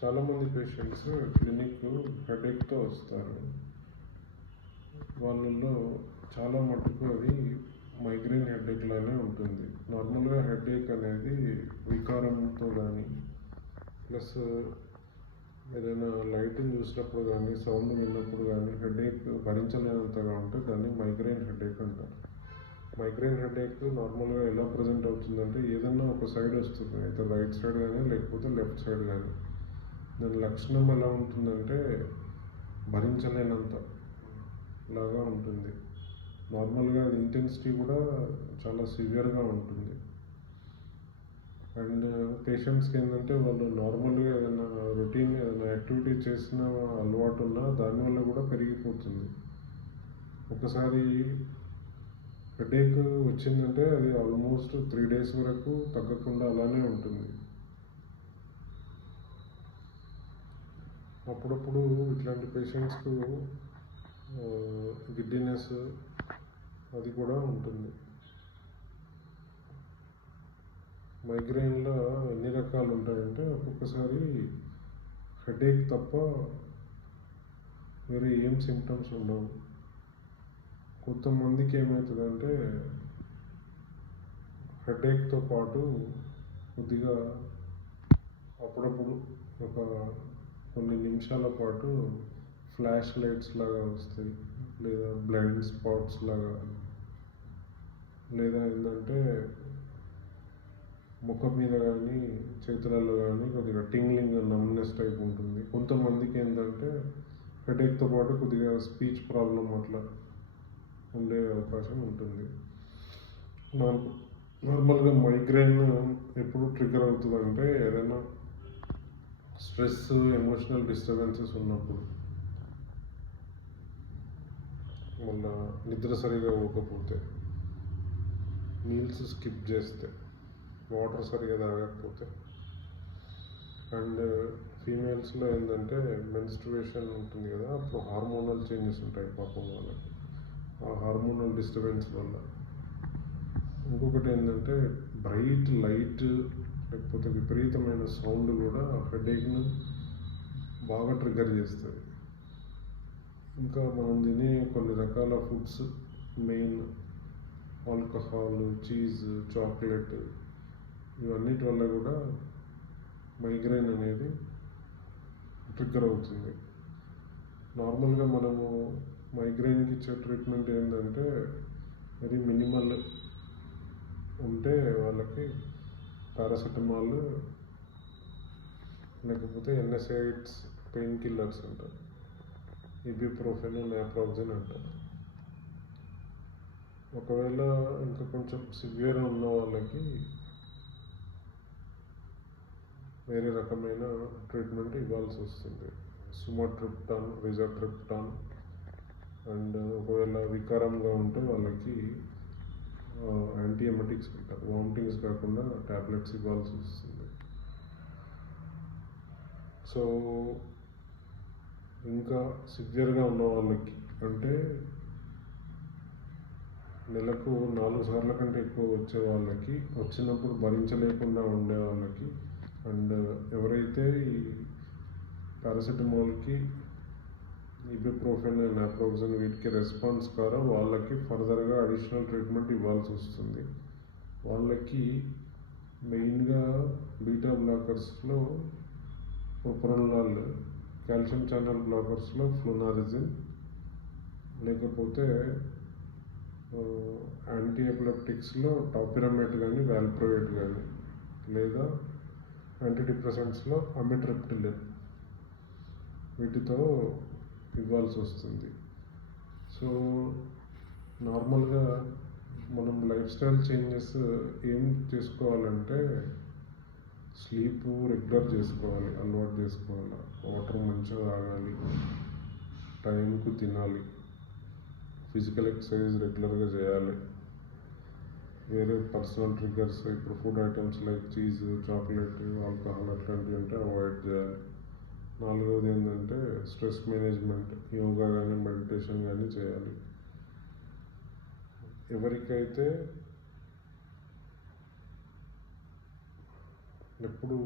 చాలామంది patients clinic హెడేక్తో వస్తారు. వాళ్ళల్లో చాలా మటుకు అది మైగ్రేన్ హెడేక్ లానే ఉంటుంది. నార్మల్గా హెడేక్ అనేది వికారంతో కానీ ప్లస్ ఏదైనా లైటింగ్ చూసినప్పుడు కానీ సౌండ్ విన్నప్పుడు కానీ హెడేక్ భరించలేనంతగా ఉంటే దాన్ని మైగ్రేన్ హెడేక్ అంటారు. మైగ్రేన్ హెడేక్ నార్మల్గా ఎలా ప్రజెంట్ అవుతుందంటే ఏదన్నా ఒక సైడ్ వస్తుంది, అయితే రైట్ సైడ్ కానీ లేకపోతే లెఫ్ట్ సైడ్ కానీ. దాని లక్షణం ఎలా ఉంటుందంటే భరించలేనంత లాగా ఉంటుంది. నార్మల్గా అది ఇంటెన్సిటీ కూడా చాలా సివియర్గా ఉంటుంది. అండ్ పేషెంట్స్కి ఏంటంటే వాళ్ళు నార్మల్గా ఏదైనా రొటీన్ ఏదైనా యాక్టివిటీ చేసిన అలవాటు ఉన్నా దానివల్ల కూడా పెరిగిపోతుంది. ఒకసారి హెడేక్ వచ్చిందంటే అది ఆల్మోస్ట్ 3 days వరకు తగ్గకుండా అలానే ఉంటుంది. అప్పుడప్పుడు ఇట్లాంటి పేషెంట్స్కు గిడ్డినెస్ అది కూడా ఉంటుంది. మైగ్రేన్లో ఎన్ని రకాలు ఉంటాయంటే ఒక్కొక్కసారి హెడేక్ తప్ప వేరే ఏం సిమ్టమ్స్ ఉండవు. కొంతమందికి ఏమవుతుందంటే హెడేక్తో పాటు కొద్దిగా అప్పుడప్పుడు ఒక కొన్ని నిమిషాల పాటు ఫ్లాష్ లైట్స్ లాగా వస్తాయి, లేదా బ్లైండ్ స్పాట్స్ లాగా, లేదా ఏంటంటే ముఖం మీద కానీ చేతులలో కానీ కొద్దిగా టింగ్లింగ్ నమ్నెస్ టైప్ ఉంటుంది. కొంతమందికి ఏంటంటే హెడేక్తో పాటు కొద్దిగా స్పీచ్ ప్రాబ్లం అట్లా ఉండే అవకాశం ఉంటుంది. నార్మల్గా మైగ్రేన్ ఎప్పుడు ట్రిగ్గర్ అవుతుందంటే ఏదైనా స్ట్రెస్, ఎమోషనల్ డిస్టర్బెన్సెస్ ఉన్నప్పుడు, మళ్ళీ నిద్ర సరిగా పోకపోతే, మీల్స్ స్కిప్ చేస్తే, వాటర్ సరిగా తాగకపోతే, అండ్ ఫీమేల్స్లో ఏంటంటే మెన్స్ట్రుయేషన్ ఉంటుంది కదా, అప్పుడు హార్మోనల్ చేంజెస్ ఉంటాయి పాపం వాళ్ళకి. ఆ హార్మోనల్ డిస్టర్బెన్స్ వల్ల. ఇంకొకటి ఏంటంటే బ్రైట్ లైట్ లేకపోతే విపరీతమైన సౌండ్ కూడా హెడేక్ను బాగా ట్రిగ్గర్ చేస్తుంది. ఇంకా మనం తినే కొన్ని రకాల foods, main alcohol, cheese, chocolate, ఇవన్నిటి వల్ల కూడా మైగ్రేన్ అనేది ట్రిగ్గర్ అవుతుంది. నార్మల్గా మనము మైగ్రేన్కి ఇచ్చే ట్రీట్మెంట్ ఏంటంటే వెరీ మినిమల్ ఉంటే వాళ్ళకి పారాసెటమాల్ లేకపోతే ఎన్ఎస్ఐడ్స్, పెయిన్ కిల్లర్స్ అంటారు, ఇబుప్రోఫెన్, నాప్రోక్సెన్ అంటారు. ఒకవేళ ఇంకా కొంచెం సివియర్ ఉన్న వాళ్ళకి వేరే రకమైన ట్రీట్మెంట్ ఇవ్వాల్సి వస్తుంది. సుమాట్రిప్టాన్, రిజాట్రిప్టాన్, అండ్ ఒకవేళ వికారంగా ఉంటే వాళ్ళకి యాంటీఎమెటిక్స్ అంటారు, వామిటింగ్స్ కాకుండా ట్యాబ్లెట్స్ ఇవ్వాల్సి వస్తుంది. సో ఇంకా సివియర్గా ఉన్న వాళ్ళకి అంటే నెలకు 4 సార్ల కంటే ఎక్కువ వచ్చే వాళ్ళకి, వచ్చినప్పుడు భరించలేకుండా ఉండే వాళ్ళకి, అండ్ ఎవరైతే ఈ పారాసెటమాల్కి, ఇబుప్రోఫెన్, నాప్రోక్సెన్ వీటికి రెస్పాన్స్ కారో వాళ్ళకి ఫర్దర్గా అడిషనల్ ట్రీట్మెంట్ ఇవ్వాల్సి వస్తుంది. వాళ్ళకి మెయిన్గా బీటా బ్లాకర్స్లో ప్రొప్రానోల్, కాల్షియం ఛానల్ బ్లాకర్స్లో ఫ్లోనారిజిన్, లేకపోతే యాంటీ ఎపిలెప్టిక్స్లో టాపిరమేట్ కానీ వాల్ప్రోయేట్ కానీ, లేదా యాంటీ డిప్రెసెంట్స్లో అమిట్రిప్టిలిన్, వీటితో ఇవ్వాల్సి వస్తుంది. సో నార్మల్గా మనం లైఫ్ స్టైల్ చేంజెస్ ఏం చేసుకోవాలంటే స్లీప్ రెగ్యులర్ చేసుకోవాలి, అలవాటు చేసుకోవాలి, వాటర్ మంచిగా తాగాలి, టైంకు తినాలి, ఫిజికల్ ఎక్సర్సైజ్ రెగ్యులర్గా చేయాలి. వేరే పర్సనల్ ట్రిగ్గర్స్ ఇప్పుడు food items like cheese, chocolate, alcohol అట్లాంటివి అంటే అవాయిడ్ చేయాలి. 4వది ఏంటంటే స్ట్రెస్ మేనేజ్మెంట్, యోగా కానీ మెడిటేషన్ కానీ చేయాలి. ఎవరికైతే ఎప్పుడు